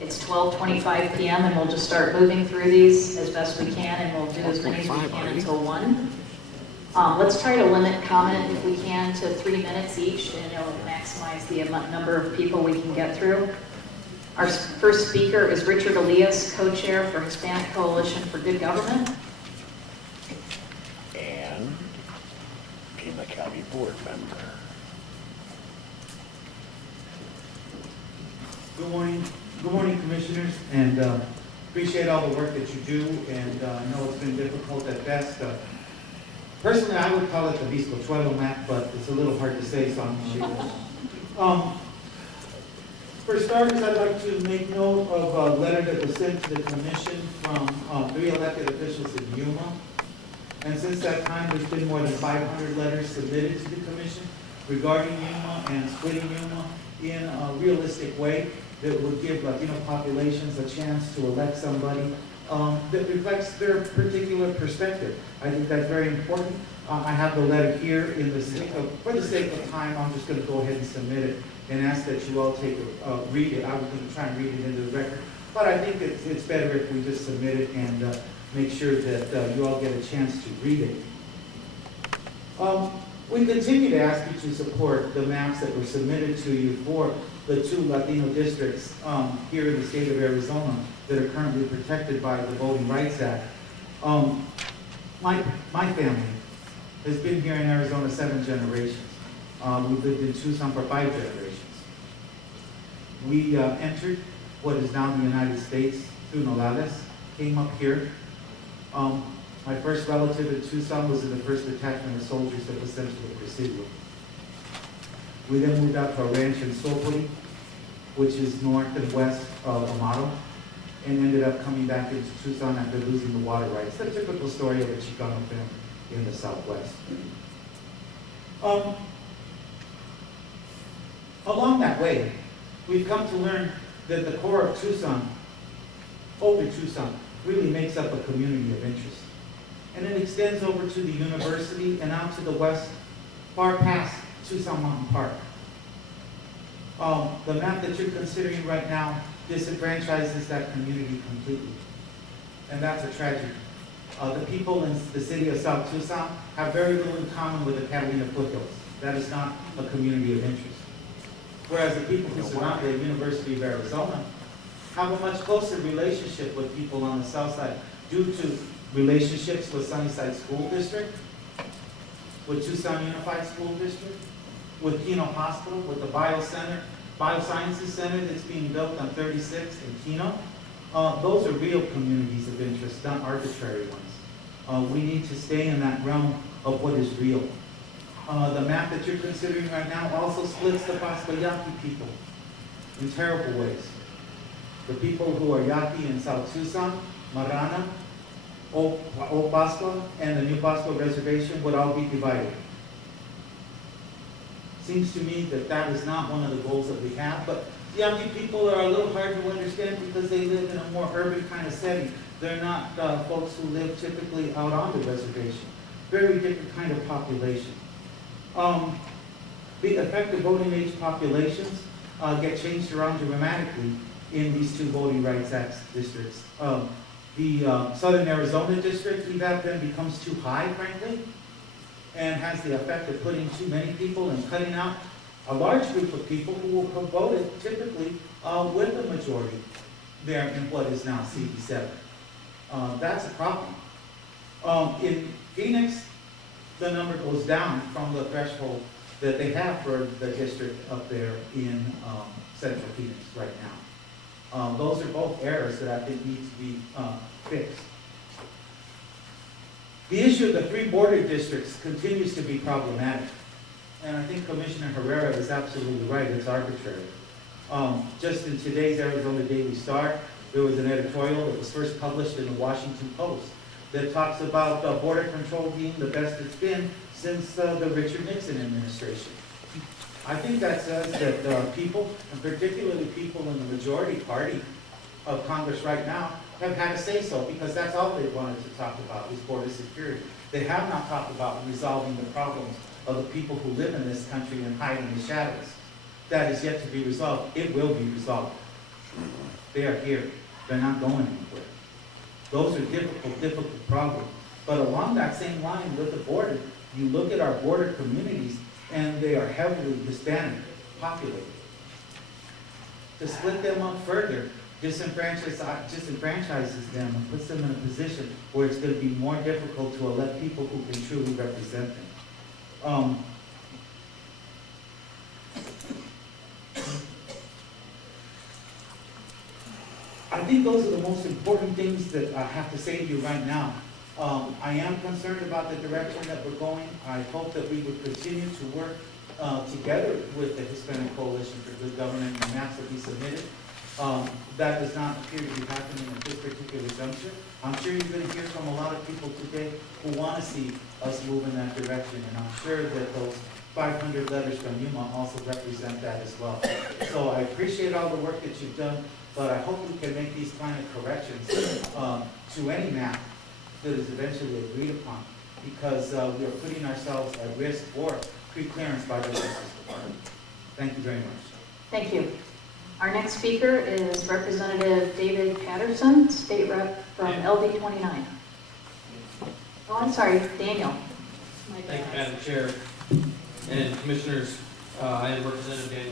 It's 12:25 p.m. and we'll just start moving through these as best we can, and we'll do as many as we can until 1. Let's try to limit comment if we can to 3 minutes each, and it'll maximize the number of people we can get through. Our first speaker is Richard Elias, co-chair for Hispanic Coalition for Good Government. And Pima County board member. Good morning, commissioners, and appreciate all the work that you do, and I know it's been difficult at best. Personally, I would call it the Bizcochuelo map, but it's a little hard to say, so I'm going to leave it. For starters, I'd like to make note of a letter that was sent to the commission from 3 elected officials in Yuma. And since that time, there's been more than 500 letters submitted to the commission regarding Yuma and splitting Yuma in a realistic way that would give Latino populations a chance to elect somebody that reflects their particular perspective. I think that's very important. I have the letter here in the sake of, for the sake of time, I'm just going to go ahead and submit it and ask that you all take read it. I was going to try and read it into the record, but I think it's better if we just submit it and make sure that you all get a chance to read it. We continue to ask you to support the maps that were submitted to you for the 2 Latino districts here in the state of Arizona that are currently protected by the Voting Rights Act. My family has been here in Arizona 7 generations. We've lived in Tucson for 5 generations. We entered what is now the United States through Nogales, came up here. My first relative in Tucson was in the 1st detachment of soldiers that was sent to the Presidio. We then moved out to a ranch in Sopoli, which is north and west of Amado, and ended up coming back into Tucson after losing the water rights. The typical story of a Chicano family in the Southwest. Along that way, we've come to learn that the core of Tucson, older Tucson, really makes up a community of interest. And it extends over to the university and out to the west, far past Tucson Mountain Park. The map that you're considering right now disenfranchises that community completely. And that's a tragedy. The people in the city of South Tucson have very little in common with the Catalina foothills. That is not a community of interest. Whereas the people who surround the University of Arizona have a much closer relationship with people on the south side due to relationships with Sunnyside School District, with Tucson Unified School District, with Keno Hospital, with the Biosciences Center that's being built on 36th and Keno. Those are real communities of interest, not arbitrary ones. We need to stay in that realm of what is real. The map that you're considering right now also splits the Pascua Yaqui people in terrible ways. The people who are Yaqui in South Tucson, Marana, Old Pascua, and the New Pascua Reservation would all be divided. Seems to me that that is not one of the goals that we have, but the Yaqui people are a little hard to understand because they live in a more urban kind of setting. They're not folks who live typically out on the reservation. Very different kind of population. The effective voting age populations get changed around dramatically in these 2 Voting Rights Act districts. The Southern Arizona district, EVAP then becomes too high, frankly, and has the effect of putting too many people and cutting out a large group of people who will have voted typically with the majority there in what is now CD7. That's a problem. In Phoenix, the number goes down from the threshold that they have for the district up there in Central Phoenix right now. Those are both errors that I think need to be fixed. The issue of the 3 border districts continues to be problematic. And I think Commissioner Herrera is absolutely right, it's arbitrary. Just in today's Arizona Daily Star, there was an editorial that was first published in the Washington Post that talks about border control being the best it's been since the Richard Nixon administration. I think that says that people, and particularly people in the majority party of Congress right now, have had a say-so, because that's all they wanted to talk about was border security. They have not talked about resolving the problems of the people who live in this country and hide in the shadows. That is yet to be resolved. It will be resolved. They are here. They're not going anywhere. Those are difficult problems. But along that same line with the border, you look at our border communities, and they are heavily Hispanic populated. To split them up further disenfranchises them and puts them in a position where it's going to be more difficult to elect people who can truly represent them. I think those are the most important things that I have to say to you right now. I am concerned about the direction that we're going. I hope that we would continue to work together with the Hispanic Coalition for Good Government and the maps that we submitted. That does not appear to be happening at this particular juncture. I'm sure you're going to hear from a lot of people today who want to see us move in that direction, and I'm sure that those 500 letters from Yuma also represent that as well. So I appreciate all the work that you've done, but I hope we can make these kind of corrections to any map that is eventually agreed upon, because we are putting ourselves at risk for pre-clearance by the Justice Department. Thank you very much. Thank you. Our next speaker is Representative David Patterson, State Rep from LD 29. Oh, I'm sorry, Daniel. Thank you, Madam Chair and Commissioners. I am Representative Daniel